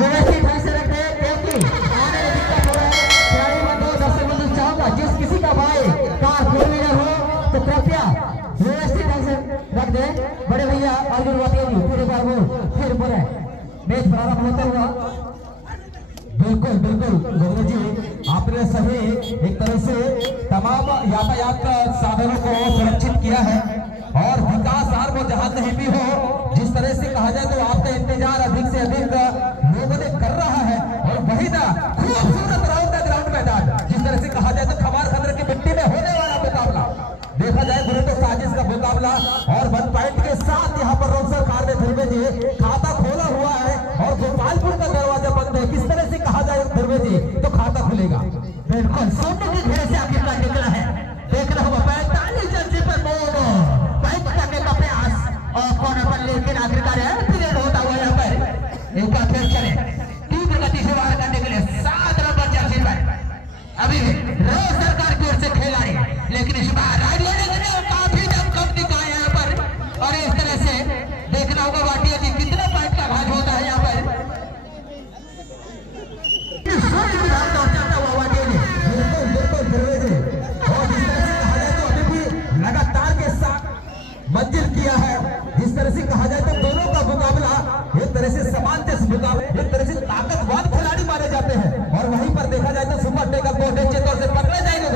व्यवस्थित ढंग से रखे क्योंकि आने में दिक्कत हो रहा है। खिलाड़ी बंधुओं दर्शक बंधु चाहूंगा जिस किसी का भाई कार फोर व्हीलर हो तो कृपया व्यवस्थित ढंग से रख दे। बड़े भैया अर्जुन वाटिया जी फिर एक बार बोल फिर बोले मैच प्रारंभ होता हुआ। बिल्कुल बिल्कुल गौरव जी, आपने सही एक तरह से तमाम यातायात साधनों को सुरक्षित किया है और विकास आर वो जहां कहीं भी हो, जिस तरह से कहा जाए तो आपका इंतजार अधिक से अधिक लोगों ने कर रहा है। और वही ना खूबसूरत ग्राउंड मैदान, जिस तरह से कहा जाए तो खमार खंडर की मिट्टी में होने वाला मुकाबला देखा जाए गुरु तो साजिश का मुकाबला और 1 पॉइंट के साथ यहाँ पर रोसर कार में धुर्वे जी खाता खोला हुआ है और गोपालपुर का दरवाजा बंद है। किस तरह से कहा जाए धुर्वे जी तो खाता खुलेगा। बिल्कुल सामने के घेरे से आखिरकार निकला है। देखना होगा 45 जर्सी पर मोनो फाइट करने का प्रयास और कॉर्नर पर लेकिन आखिरकार पीरियड होता हुआ यहाँ पर एक बार फिर चले तीव्र गति से वार करने के लिए 7 नंबर जर्सी पर अभी भी रोज सरकार की ओर से खेला है लेकिन इस बार काफी दम कम दिखाया यहाँ पर। और इस तरह से देखना होगा वाटिया जी कितना पॉइंट का भाग होता है यहाँ पर। लगातार के साथ मंजिल किया है। जिस तरह से कहा जाए तो दोनों का मुकाबला एक तरह से समान जैसे मुकाबला, एक तरह से ताकतवर खिलाड़ी माने जाते हैं। और वहीं पर देखा जाए तो सुपर टेकर को निश्चित तौर से पकड़े जाएंगे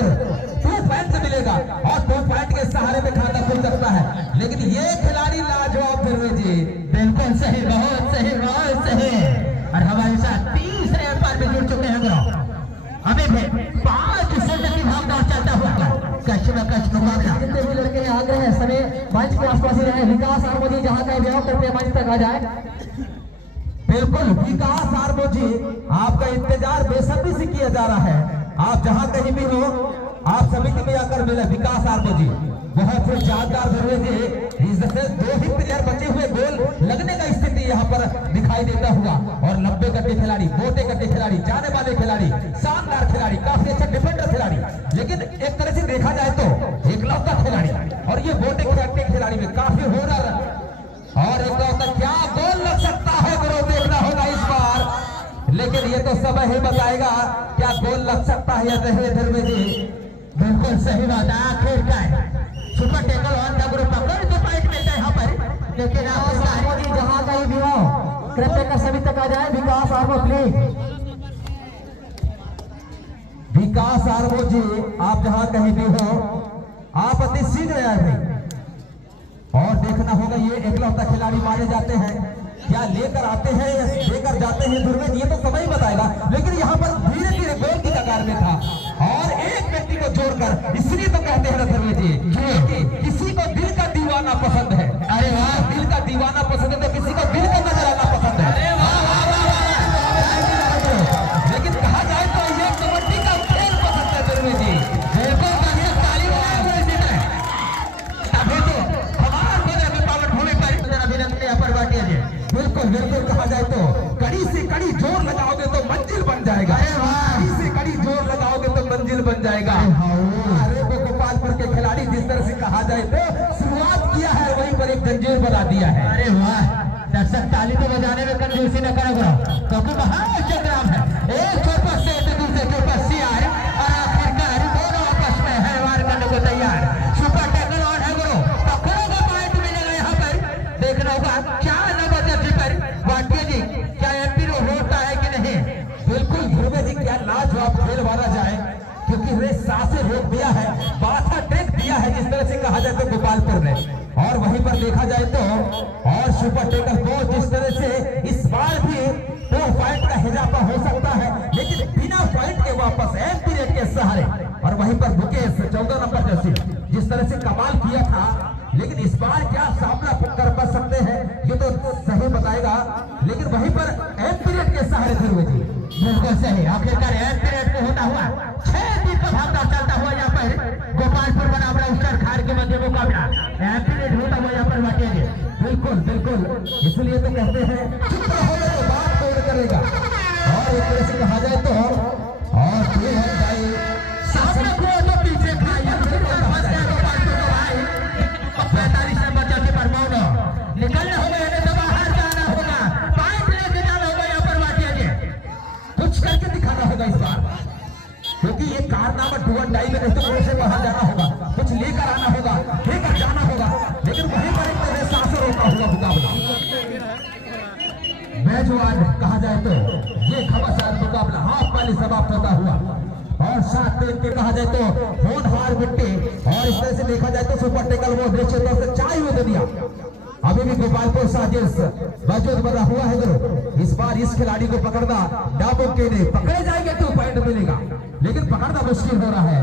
2 पॉइंट से मिलेगा और 2 पॉइंट के सहारे में खाता खुल सकता है। लेकिन ये खिलाड़ी लाजवाब फिर जी बिल्कुल सही, बहुत सही, बहुत सही। और हमारे साथ तीसरे अंपायर में जुड़ चुके हैं ग्राउंड। अभी भी 5 सेकंड की भागदौड़ चलता हुआ कश में कश मुकाबला। जितने भी लड़के आ गए हैं सभी मंच के आसपास ही रहे। विकास आर्मोदी जहां कहीं भी हो कृपया मंच तक आ जाए। बिल्कुल विकास आर्मो जी, आपका इंतजार बेसब्री से किया जा रहा है। आप जहां कहीं भी हो आप समिति में आकर मिले। विकास आर्मो जी बहुत ही शानदार धरवे थे। इससे 2 ही प्लेयर बचे हुए, गोल लगने का स्थिति यहाँ पर दिखाई देता हुआ। और लंबे कट्टे खिलाड़ी, मोटे कट्टे खिलाड़ी, जाने वाले खिलाड़ी, शानदार खिलाड़ी, काफी अच्छा डिफेंडर खिलाड़ी, लेकिन एक तरह से देखा जाए तो एकलौता खिलाड़ी। और ये मोटे कट्टे खिलाड़ी में काफी होनर और एकलौता क्या गोल लग सकता है गुरु, देखना होगा इस बार। लेकिन ये तो समय ही बताएगा क्या गोल लग सकता है या नहीं धर्मे जी। बिल्कुल सही बात है। आखिरकार सुपर टेकल ऑन का ग्रुप पकड़ के पॉइंट मिलता है यहाँ पर। लेकिन आर्मोदी जहां कहीं भी हो कृपया कर सभी तक आ जाए। विकास आर्मो प्लीज। विकास आर्मो जी आप जहां कहीं भी हो आप अति शीघ्र आए भाई। और देखना होगा ये एकलौता खिलाड़ी माने जाते हैं, क्या लेकर आते हैं या लेकर जाते हैं दुर्वेद, ये तो समय ही बताएगा। लेकिन यहाँ पर धीरे धीरे गोल की कगार में था और एक व्यक्ति को जोड़कर, इसलिए तो कहते हैं ना धर्मेश जी कि किसी को दिल का दीवाना पसंद है। अरे वाह, दिल का दीवाना पसंद है तो किसी को दिल का नजर आना पसंद है। लेकिन कहा जाए तो ये कबड्डी का खेल पसंद है धर्मेश जी। बिल्कुल बिल्कुल कहा जाए तो कड़ी से कड़ी जोर लगाओगे तो मंजिल बन जाएगा। कड़ी से कड़ी जोर लगाओगे तो मंजिल बन जाएगा। अरे वो गोपालपुर के खिलाड़ी जिस तरह से कहा जाए तो शुरुआत किया है वहीं पर एक जंजीर बना दिया है। अरे वाह, दर्शक ताली तो बजाने में कंजूसी न करेगा क्योंकि महासंग्राम है। एक छोर पर से दूसरे छोर पर सीआर और आखिरकार दोनों आपस में है वार करने को तैयार। सुपर टेकल ऑन है गुरु, पकड़ों का पॉइंट मिलेगा यहाँ पर। देखना होगा क्या नंबर जर्सी पर वाटिया जी क्या एमपी होता है कि नहीं। बिल्कुल ध्रुवे जी क्या लाजवाब खेल मारा जाए क्योंकि रेस सांसें रोक दिया है, बाथा टेक दिया है जिस तरह से कहा जाए तो गोपालपुर ने। और वहीं पर देखा जाए तो और सुपर टेकर को जिस तरह से इस बार भी 2 पॉइंट का इजाफा हो सकता है, लेकिन बिना पॉइंट के वापस एम पीरियड के सहारे। और वहीं पर मुकेश 14 नंबर जर्सी जिस तरह से कमाल किया था, लेकिन इस बार क्या सामना कर पा सकते हैं ये तो सही बताएगा। लेकिन वहीं पर एम पीरियड के सहारे थे हुए जी। बिल्कुल सही, आखिरकार एम पीरियड को होता हुआ 6 दिन का भागदौड़ चलता हुआ यहाँ पर गोपालपुर बनावड़ा उत्तर खार के मध्य मुकाबला एम पीरियड होता हुआ यहाँ पर वाटिया जी। बिल्कुल बिल्कुल, इसलिए तो कहते हैं चुप रहोगे तो बात तोड़ करेगा। और एक तरह से कहा जाए तो और सामने को तो पीछे खाई 45 नंबर जर्सी पर मौनो निकलना होगा, बाहर जाना होगा, पॉइंट लेके जाना होगा यहाँ पर वाटिया जी। ये कारनामा डुअर डाई में नहीं तो कोई से बाहर जाना होगा, कुछ लेकर आना होगा, लेकर जाना होगा, लेकिन वहीं पर एक तरह सांसों रोका हुआ मुकाबला। मेजबान कहा जाए तो ये घमासान मुकाबला हाफ पाली समाप्त होता हुआ और 7-3 के कहा जाए तो होनहार मिट्टी और इस तरह से देखा जाए तो सुपर टेकल वो निश्चित तौर से चाय हुई दुनिया। अभी भी गोपालपुर साजिश मौजूद बना हुआ है गुरु। इस बार इस खिलाड़ी को पकड़ना नामुमकिन है, पकड़े जाएंगे तो पॉइंट मिलेगा, लेकिन पकड़ना मुश्किल हो रहा है।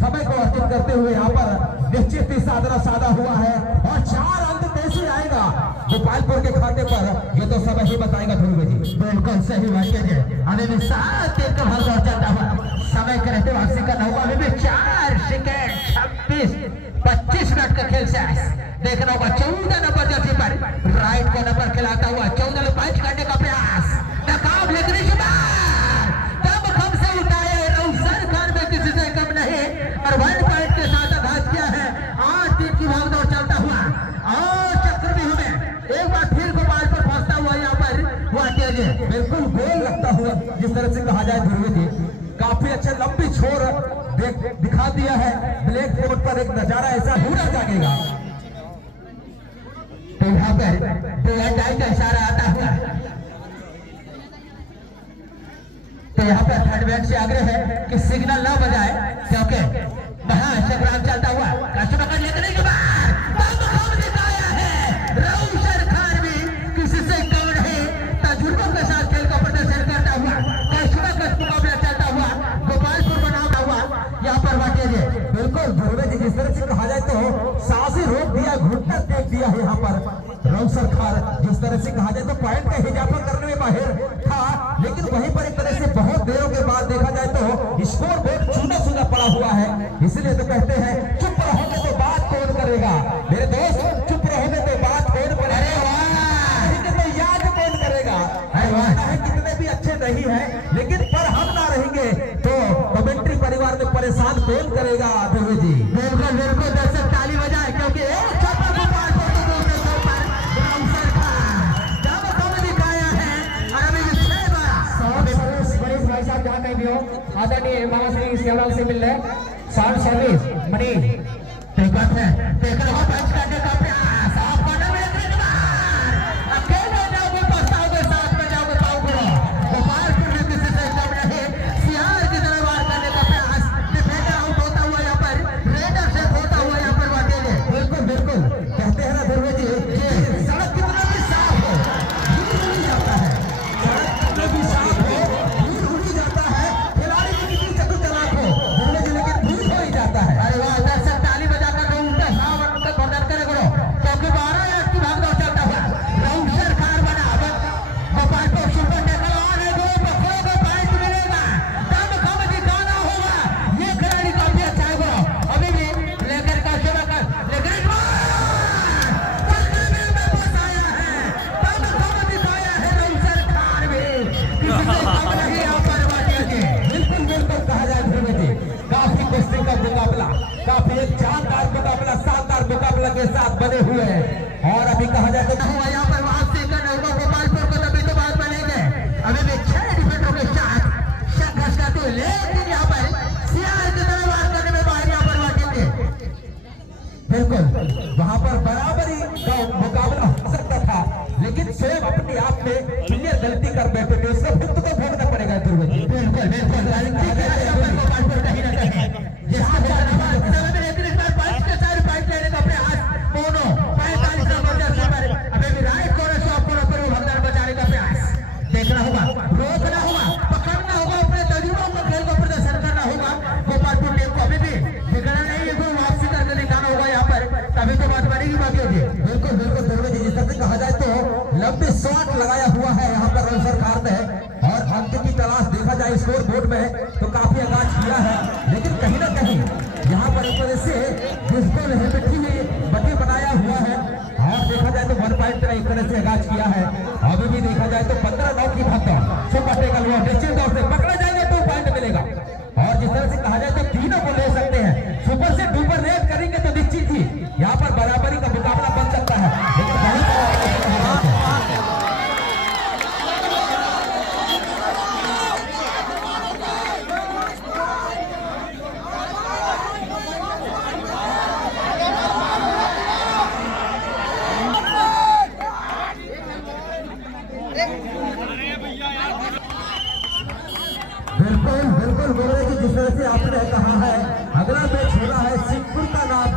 समय को अर्जित करते हुए यहाँ पर निश्चित ही साधा हुआ है और 4 अंक कैसे आएगा गोपालपुर के खाते पर, ये तो समय ही बताएगा ध्रुव जी। बिल्कुल सही बात है। अभी भी 7-3 का भाग और चलता हुआ समय के रहते वापसी का नौका अभी भी 4 सेकंड 26-25 मिनट का खेल से देखना होगा। 14 नंबर जर्सी पर राइट कॉर्नर पर खिलाता हुआ 14 में पंच करने का प्रयास नाकाम, लेकिन इस बार तब कम से उठाया है रौशन खान में किसी से कम नहीं और 1 पॉइंट के साथ आगाज किया है। 8-3 की भागदौड़ चलता हुआ और चक्रव्यूह में एक बार फिर गोपाल पर फंसता हुआ यहाँ पर हुआ तेज बिल्कुल गोल लगता हुआ जिस तरह से कहा जाए ध्रुव जी, काफी अच्छा लंबी छोर दिखा दिया है। ब्लैक बोर्ड पर एक नजारा ऐसा पूरा जागेगा। तो यहाँ पर डाई का इशारा आता हुआ तो यहाँ पर थर्ड बैट से आग्रह है कि सिग्नल न बजाए, क्योंकि महासंग्राम चलता हुआ कस्टमर का लेकर के बाद दिखाया है रौशन खान भी किसी से कम नहीं, तजुर्बों के साथ खेल का प्रदर्शन करता हुआ कस्टमर का मुकाबला चलता हुआ गोपालपुर बना हुआ यहाँ पर बाटे बिल्कुल ध्रुव जी, जिस तरह से कहा जाए तो सांसें रोक दिया, घुटना टेक दिया है यहाँ पर रौशन खान। जिस तरह से कहा जाए तो पॉइंट का हिजाफा करने में माहिर था, लेकिन वहीं पर एक तरह से बहुत देरों के बाद देखा जाए तो स्कोर बोर्ड चूना पड़ा हुआ है। इसलिए तो कहते हैं चुप रहोगे तो बात कौन करेगा मेरे दोस्त, चुप रहोगे तो बात कौन करेगा, तो याद कौन करेगा। कितने भी अच्छे नहीं है, लेकिन पर हम ना रहेंगे तो कमेंट्री परिवार में परेशान कौन करेगा ध्रुव जी। बिल्कुल दर्शक ताली बजाए, क्योंकि आदरणीय मामा श्री सेवालाल से मिल रहे साउंड सर्विस मनीष देख रहा पंच करने का प्रयास आप कॉर्नर में अकेले जाओगे पछताओगे, साथ में जाओगे पाओगे। गोपालपुर में किसी से कम नहीं, सियार की तरह वार करने का प्रयास, डिफेंडर आउट होता हुआ यहाँ पर, रेडर से होता हुआ यहाँ पर अकेले। बिल्कुल कहते हैं ना ध्रुव जी, सड़क कितना भी साफ हो दूर उड़ी जाता है, सड़क कितना भी साफ हो दूर उड़ी जाता है, खिलाड़ी की कितनी चतुर चालाक हो ध्रुव जी, लेकिन दूर हो ही जाता है। अरे वाह, दर्शक ताली बजाकर तो उनका कॉर्नर करे करो, क्योंकि 12 मिनट की भागदौड़ चलता हुआ रौशन खान बना गोपालपुर सुपर टेकल और बखोगे पॉइंट मिलेगा, तब कम दिखाना होगा। ये खिलाड़ी काफी अच्छा है ब्रो, अभी भी लेकर का सेवा कर, लेकिन फंसाया है, तब कम दिखाया है रौशन खान भी किसी से कम नहीं यहाँ पर बातें। बिल्कुल कहा जाए ध्रुव जी, काफी कुश्ती का मुकाबला, काफी एक जानदार मुकाबला, शानदार मुकाबला के साथ बने हुए हैं। और अभी कहा जाए तो यहाँ पर वापसी करने होगा गोपालपुर को, तभी तो बात बनेंगे। अभी भी 6 डिफेंडरों के साथ संघर्ष करते हुए, लेकिन यहाँ पर सियार की तरह वार करने में बाहर यहाँ पर वाटेंगे। बिल्कुल वहां पर बराबरी का मुकाबला हो सकता था, लेकिन स्वयं अपने आप में क्लियर गलती कर बैठे थे, उसका भुगत को भोगना पड़ेगा ध्रुव जी। बिल्कुल गोपालपुर कहीं ना कहीं लेने का प्रयास मोनो 45 नंबर जर्सी पर, अभी भी राइट कॉर्नर से कॉर्नर पर भगदान बचाने का प्रयास देखना होगा, रोकना होगा, पकड़ना होगा, अपने तजुर्बों को खेल को प्रदर्शन करना होगा। गोपालपुर टीम को अभी भी बिगड़ना नहीं है, वापसी करके दिखाना होगा यहाँ पर, तभी तो बात बनेगी। बाकी होगी बिल्कुल ध्रुव जी, जिस तरह से कहा जाए तो लंबे शॉट लगाया हुआ है यहाँ पर रौशन खान ने, और अंत की तलाश देखा जाए स्कोर बोर्ड में तो काफी आगाज किया है, लेकिन कहीं ना कहीं यहाँ पर एक तरह से डिस्बल है बैठी हुई बटी बनाया हुआ है, और देखा जाए तो 1 पॉइंट का एक तरह से आगाज किया है। अभी भी देखा जाए तो 15-9 की भागदौड़, सुपर टेकल हुआ निश्चित तौर से पकड़े जाएंगे तो पॉइंट मिलेगा। और जिस तरह से कहा जाए तो तीनों को ले सकते हैं, सुपर से डुपर रेड करेंगे तो निश्चित ही यहाँ पर बराबरी का मुकाबला बन सकता है, लेकिन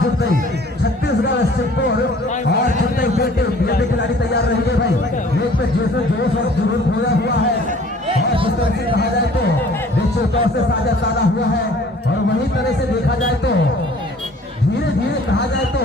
जुट गई। छत्तीसगढ़ सिक्कोर और चेन्नई बेटे ये भी खिलाड़ी तैयार रहेंगे भाई। एक पे जैसे जोश और जुनून खोया हुआ है और जिस तरह से कहा जाए तो निश्चित तौर से साझा ताना हुआ है और वही तरह से देखा जाए तो धीरे धीरे कहा जाए तो